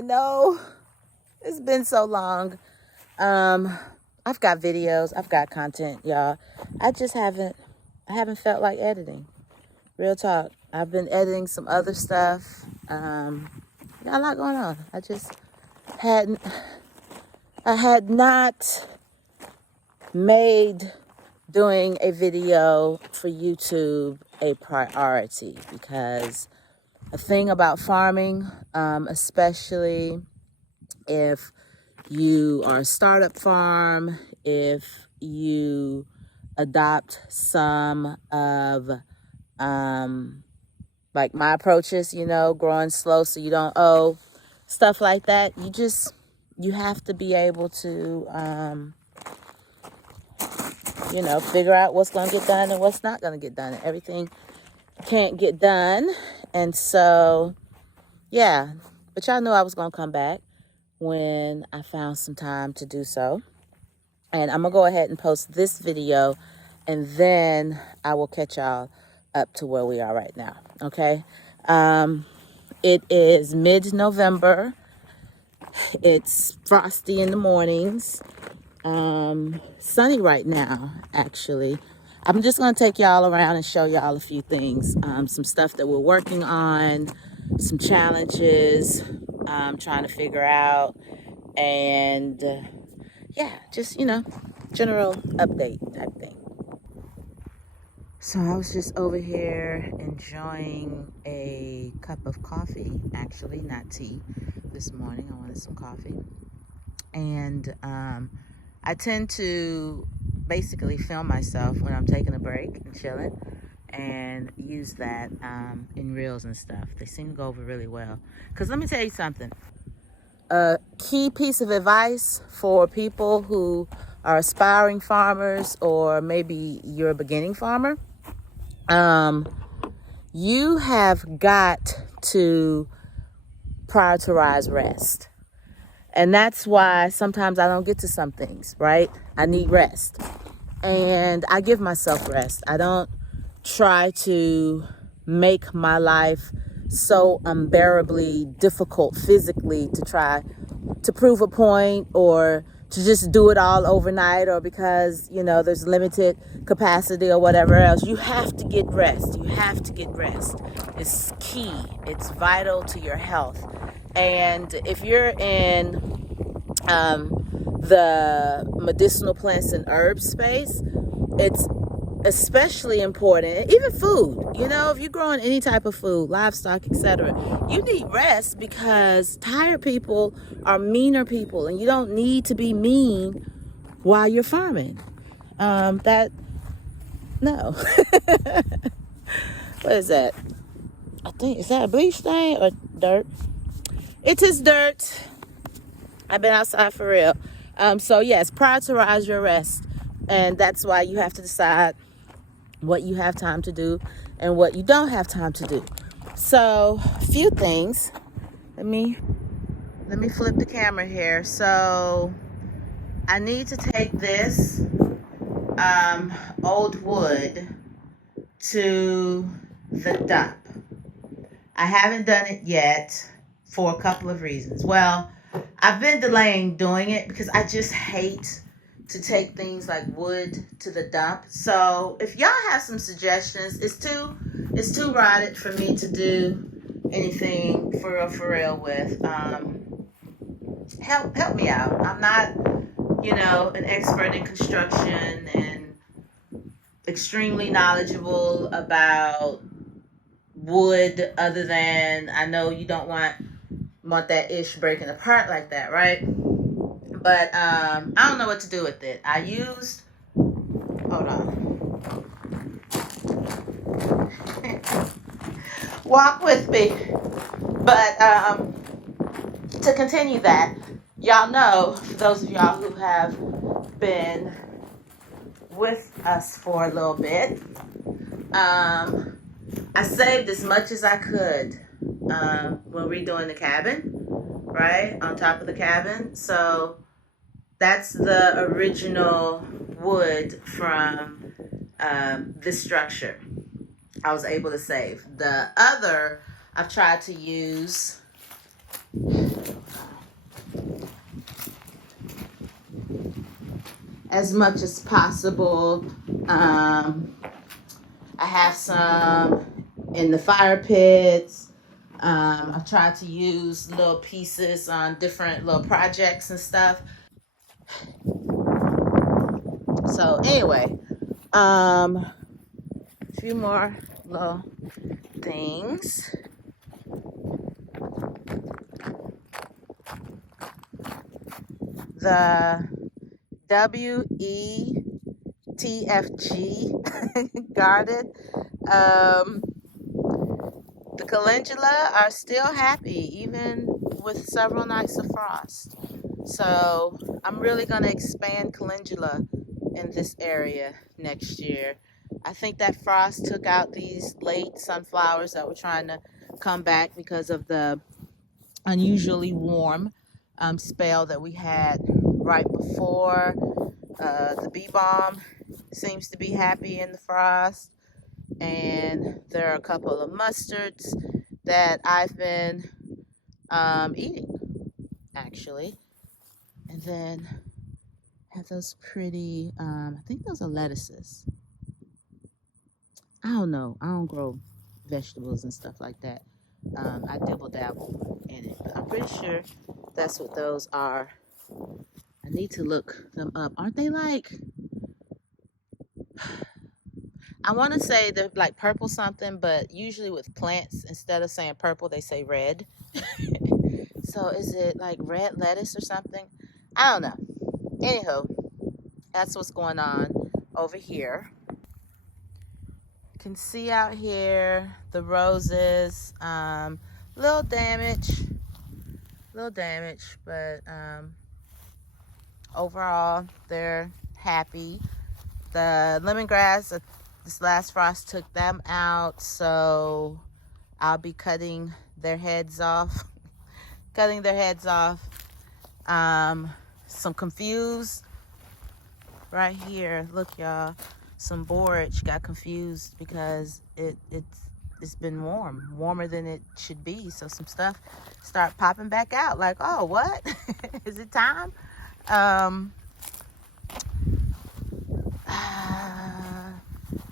know. It's been so long. I've got videos, I've got content, y'all. I haven't felt like editing. Real talk. I've been editing some other stuff. Got a lot going on. I had not made doing a video for YouTube a priority, because a thing about farming, especially if you are a startup farm, if you adopt some of like my approaches, growing slow so you don't owe, stuff like that, you have to be able to figure out what's going to get done and what's not going to get done. Everything can't get done. And so, yeah, but y'all knew I was going to come back when I found some time to do so. And I'm going to go ahead and post this video, and then I will catch y'all up to where we are right now. Okay. It is mid-November. It's frosty in the mornings. Sunny right now, actually. I'm just going to take y'all around and show y'all a few things. Some stuff that we're working on, some challenges I'm trying to figure out, and yeah, just, general update type thing. So I was just over here enjoying a cup of coffee, actually, not tea, this morning. I wanted some coffee. And I tend to basically film myself when I'm taking a break and chilling, and use that in reels and stuff. They seem to go over really well. Because let me tell you something. A key piece of advice for people who are aspiring farmers, or maybe you're a beginning farmer, you have got to prioritize rest. And that's why sometimes I don't get to some things, right? I need rest. And I give myself rest. I don't try to make my life so unbearably difficult physically to try to prove a point, or to just do it all overnight, or because, there's limited capacity or whatever else. You have to get rest. You have to get rest. It's key. It's vital to your health. And if you're in the medicinal plants and herbs space, it's especially important. Even food, if you're growing any type of food, livestock, etc., you need rest, because tired people are meaner people, and you don't need to be mean while you're farming. No. What is that? I think, is that a bleach stain or dirt? It is dirt. I've been outside for real. So yes, prioritize your rest. And that's why you have to decide what you have time to do and what you don't have time to do. So, a few things. Let me flip the camera here. So, I need to take this old wood to the dump. I haven't done it yet for a couple of reasons. Well, I've been delaying doing it because I just hate to take things like wood to the dump. So if y'all have some suggestions, it's too rotted for me to do anything for real with. Help me out. I'm not, an expert in construction and extremely knowledgeable about wood, other than I know you don't want that ish breaking apart like that, right? But I don't know what to do with it. I used, hold on. Walk with me. But to continue that, y'all know, for those of y'all who have been with us for a little bit, I saved as much as I could when redoing the cabin, right, on top of the cabin. So that's the original wood from this structure I was able to save. The other, I've tried to use as much as possible. I have some in the fire pits. I've tried to use little pieces on different little projects and stuff. So anyway, a few more little things. The WETFG guarded. The calendula are still happy, even with several nights of frost. So I'm really going to expand calendula in this area next year. I think that frost took out these late sunflowers that were trying to come back because of the unusually warm spell that we had right before. The bee balm seems to be happy in the frost. And there are a couple of mustards that I've been eating, actually. And then have those pretty, I think those are lettuces. I don't know. I don't grow vegetables and stuff like that. I dibble dabble in it, but I'm pretty sure that's what those are. I need to look them up. Aren't they like, I want to say they're like purple something, but usually with plants, instead of saying purple, they say red. So is it like red lettuce or something? I don't know. Anywho, that's what's going on over here. You can see out here the roses. Little damage, but overall they're happy. The lemongrass, this last frost took them out, so I'll be cutting their heads off. Some confused right here. Look, y'all. Some borage got confused because it's been warmer than it should be. So some stuff start popping back out. Like, oh, what? Is it time?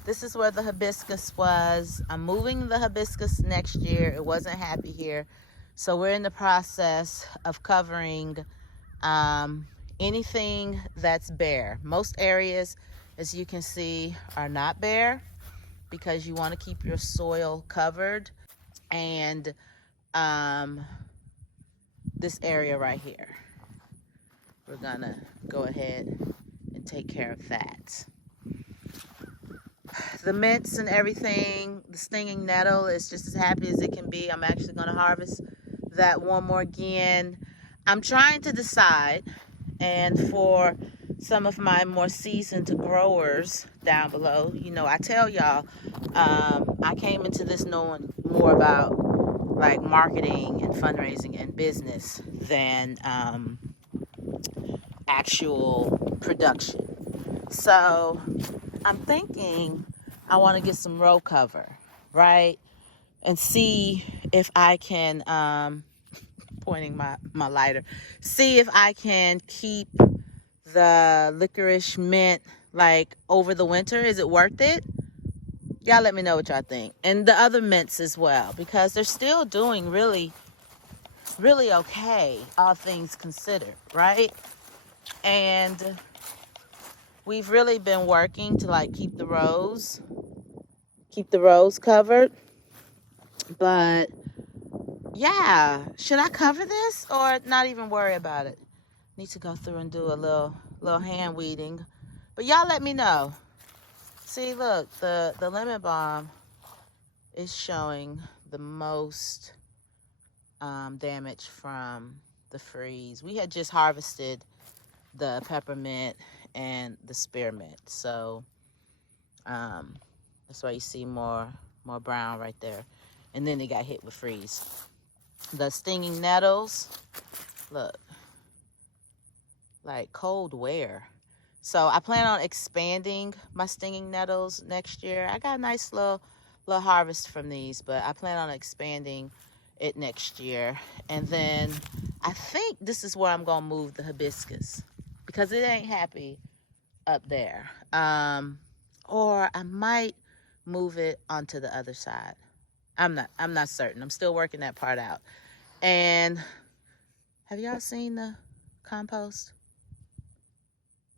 This is where the hibiscus was. I'm moving the hibiscus next year. It wasn't happy here. So we're in the process of covering anything that's bare. Most areas, as you can see, are not bare because you want to keep your soil covered. And this area right here, we're gonna go ahead and take care of that. The mints and everything, the stinging nettle is just as happy as it can be. I'm actually going to harvest that one more again. I'm trying to decide, and for some of my more seasoned growers down below, you know, I tell y'all, I came into this knowing more about like marketing and fundraising and business than actual production. So I'm thinking I want to get some row cover, right? And see if I can, pointing my lighter, see if I can keep the licorice mint like over the winter. Is it worth it? Y'all let me know what y'all think. And the other mints as well, because they're still doing really, really okay, all things considered, right? And we've really been working to like keep the rows covered. But yeah, should I cover this or not even worry about it? Need to go through and do a little hand weeding. But y'all let me know. See, look, the lemon balm is showing the most damage from the freeze. We had just harvested the peppermint and the spearmint, so that's why you see more brown right there. And then they got hit with freeze. The stinging nettles, look, like cold wear. So I plan on expanding my stinging nettles next year. I got a nice little harvest from these, but I plan on expanding it next year. And then I think this is where I'm gonna move the hibiscus because it ain't happy up there. Or I might move it onto the other side. I'm not certain. I'm still working that part out. And have y'all seen the compost?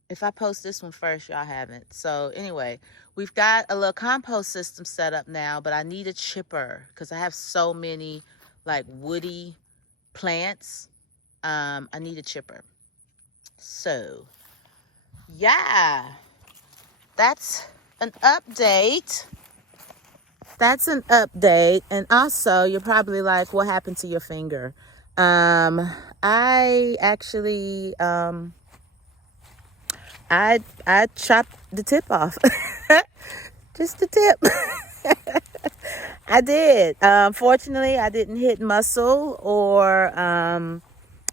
If I post this one first, y'all haven't. So anyway, we've got a little compost system set up now, but I need a chipper because I have so many like woody plants. I need a chipper. So yeah, that's an update. And also you're probably like, what happened to your finger? I actually I chopped the tip off. Just the tip. I did. Fortunately, I didn't hit muscle or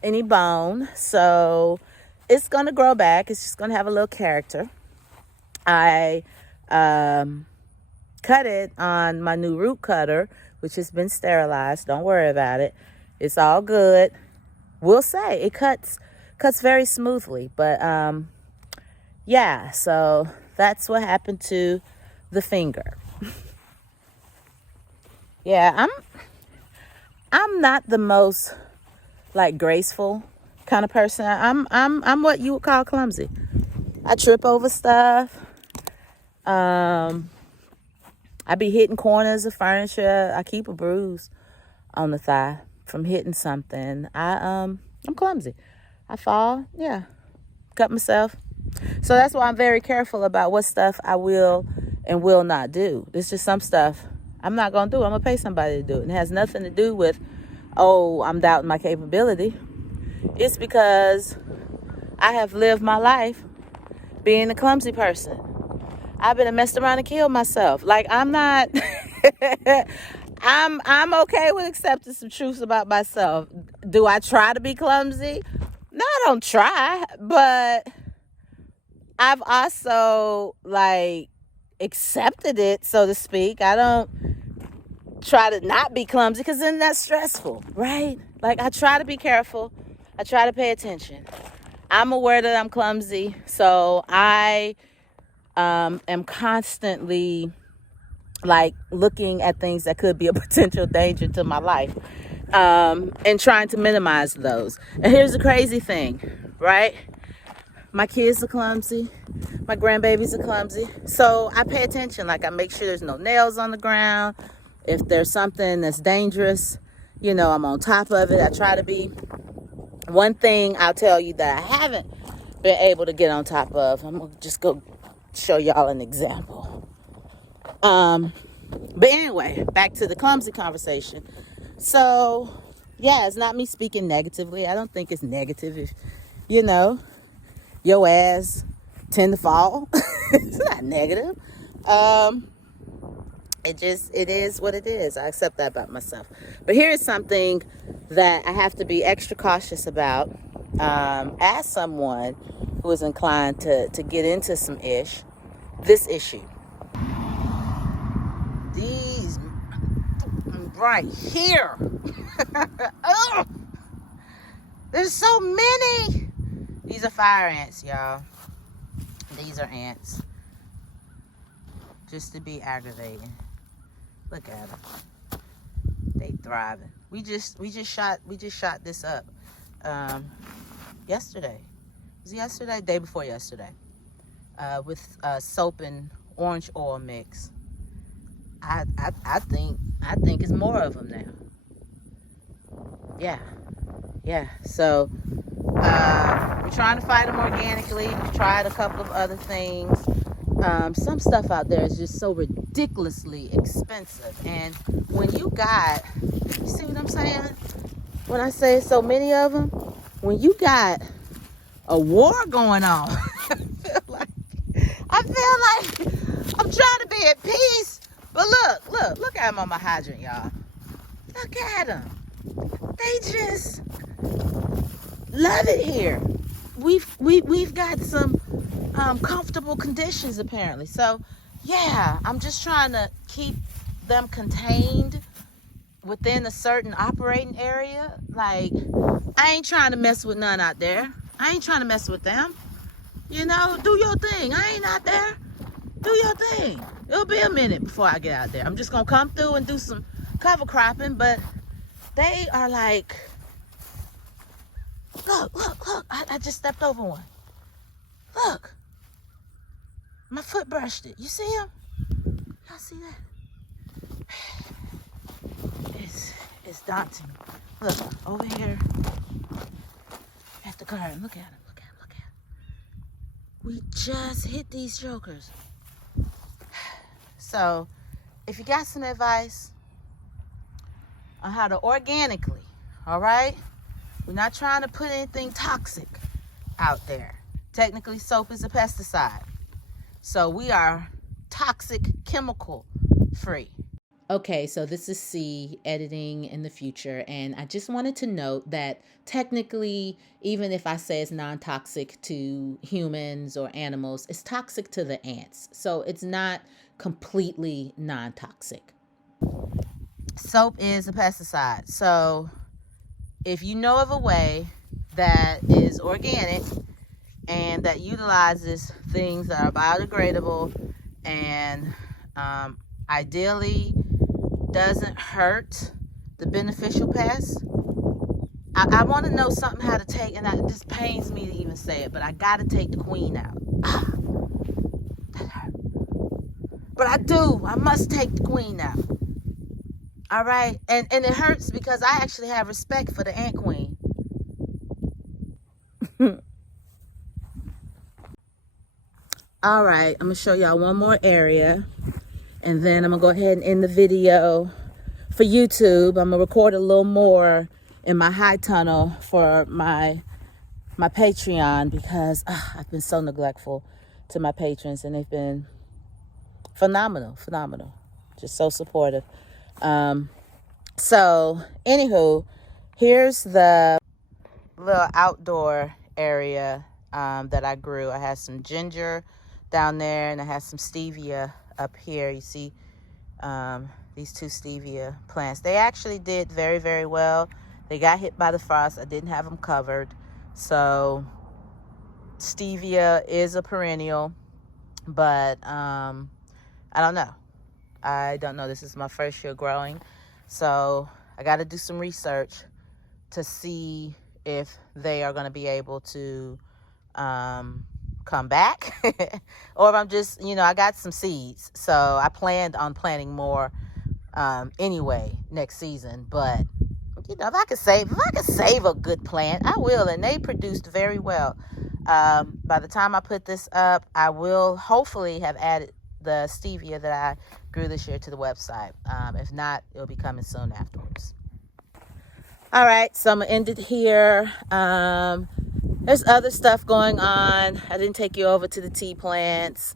any bone, so it's gonna grow back. It's just gonna have a little character. I cut it on my new root cutter, which has been sterilized. Don't worry about it. It's all good. We'll say it cuts very smoothly, but yeah, so that's what happened to the finger. Yeah, I'm not the most like graceful kind of person. I'm what you would call clumsy. I trip over stuff. I be hitting corners of furniture. I keep a bruise on the thigh from hitting something. I'm clumsy. I fall, yeah, cut myself. So that's why I'm very careful about what stuff I will and will not do. There's just some stuff I'm not going to do. I'm going to pay somebody to do it. And it has nothing to do with, oh, I'm doubting my capability. It's because I have lived my life being a clumsy person. I've been messed around and killed myself. Like, I'm not, I'm okay with accepting some truths about myself. Do I try to be clumsy? No, I don't try, but I've also like accepted it, so to speak. I don't try to not be clumsy because then that's stressful, right? Like, I try to be careful. I try to pay attention. I'm aware that I'm clumsy, so I am constantly like looking at things that could be a potential danger to my life, and trying to minimize those. And here's the crazy thing, right? My kids are clumsy. My grandbabies are clumsy. So I pay attention. Like, I make sure there's no nails on the ground. If there's something that's dangerous, you know, I'm on top of it. I try to be. One thing I'll tell you that I haven't been able to get on top of, I'm going to just go show y'all an example. But anyway, back to the clumsy conversation. So, yeah, it's not me speaking negatively. I don't think it's negative if, you know, your ass tend to fall. It's not negative. It is what it is. I accept that about myself. But here is something that I have to be extra cautious about, as someone who is inclined to get into this issue. These right here. Oh, there's so many. These are fire ants, y'all. These are ants. Just to be aggravating. Look at them. They thriving. We just shot this up yesterday. Was it yesterday? Day before yesterday. With soap and orange oil mix. I think it's more of them now. Yeah. So we're trying to fight them organically. We've tried a couple of other things. Some stuff out there is just so ridiculously expensive. And when you see what I'm saying? When I say so many of them, when you got a war going on, I feel like I'm trying to be at peace. But look at them on my hydrant, y'all. Look at them. They just love it here. We've got some comfortable conditions apparently. So yeah, I'm just trying to keep them contained within a certain operating area. Like, I ain't trying to mess with none out there. I ain't trying to mess with them. You know, do your thing. I ain't out there. Do your thing. It'll be a minute before I get out there. I'm just gonna come through and do some cover cropping, but they are like, look. I just stepped over one. Look. My foot brushed it. You see him? Y'all see that? It's daunting. Look, over here at the garden. Look at him. Look at him. We just hit these jokers. So, if you got some advice on how to organically, all right? We're not trying to put anything toxic out there. Technically, soap is a pesticide. So we are toxic chemical free. Okay, so this is C editing in the future, and I just wanted to note that technically, even if I say it's non-toxic to humans or animals, it's toxic to the ants. So it's not completely non-toxic. Soap is a pesticide. So if you know of a way that is organic and that utilizes things that are biodegradable and ideally doesn't hurt the beneficial pests, I want to know something how to take, and it just pains me to even say it, but I got to take the queen out. That hurt. But I must take the queen out. All right? And it hurts because I actually have respect for the ant queen. All right, I'm gonna show y'all one more area, and then I'm gonna go ahead and end the video for YouTube. I'm gonna record a little more in my high tunnel for my Patreon, because I've been so neglectful to my patrons, and they've been phenomenal, just so supportive. So anywho, here's the little outdoor area that I grew. I had some ginger down there, and I had some stevia up here. You see these two stevia plants. They actually did very, very well. They got hit by the frost. I didn't have them covered. So stevia is a perennial, but I don't know. This is my first year growing. So I got to do some research to see if they are going to be able to come back or if I'm just, I got some seeds, so I planned on planting more anyway next season. But if I could save a good plant, I will. And they produced very well. By the time I put this up, I will hopefully have added the stevia that I grew this year to the website. If not, it'll be coming soon afterwards. All right, so I'm gonna end it here. There's other stuff going on. I didn't take you over to the tea plants.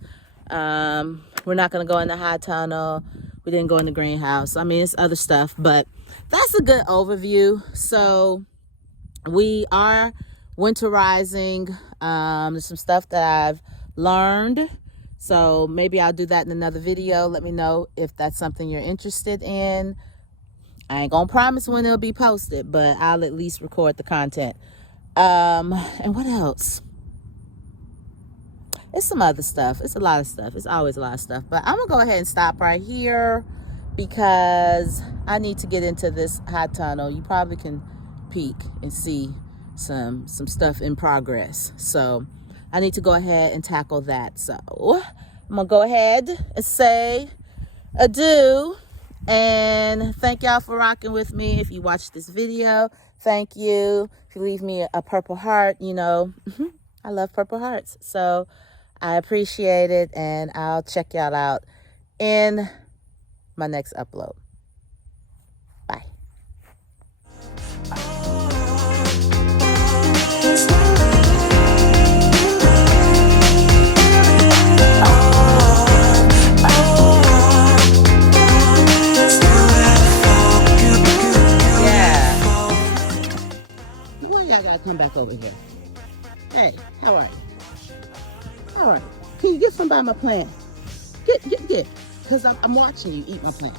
We're not gonna go in the high tunnel. We didn't go in the greenhouse. I mean, it's other stuff, but that's a good overview. So we are winterizing. There's some stuff that I've learned. So maybe I'll do that in another video. Let me know if that's something you're interested in. I ain't gonna promise when it'll be posted, but I'll at least record the content. And what else? It's some other stuff. It's a lot of stuff. It's always a lot of stuff. But I'm gonna go ahead and stop right here because I need to get into this hot tunnel. You probably can peek and see some stuff in progress. So I need to go ahead and tackle that. So I'm gonna go ahead and say adieu. And thank y'all for rocking with me. If you watched this video, thank you. If you leave me a purple heart, I love purple hearts. So I appreciate it, and I'll check y'all out in my next upload. Bye. I gotta come back over here. Hey, how are you? All right. Can you get some by my plant? Get. Because I'm watching you eat my plant.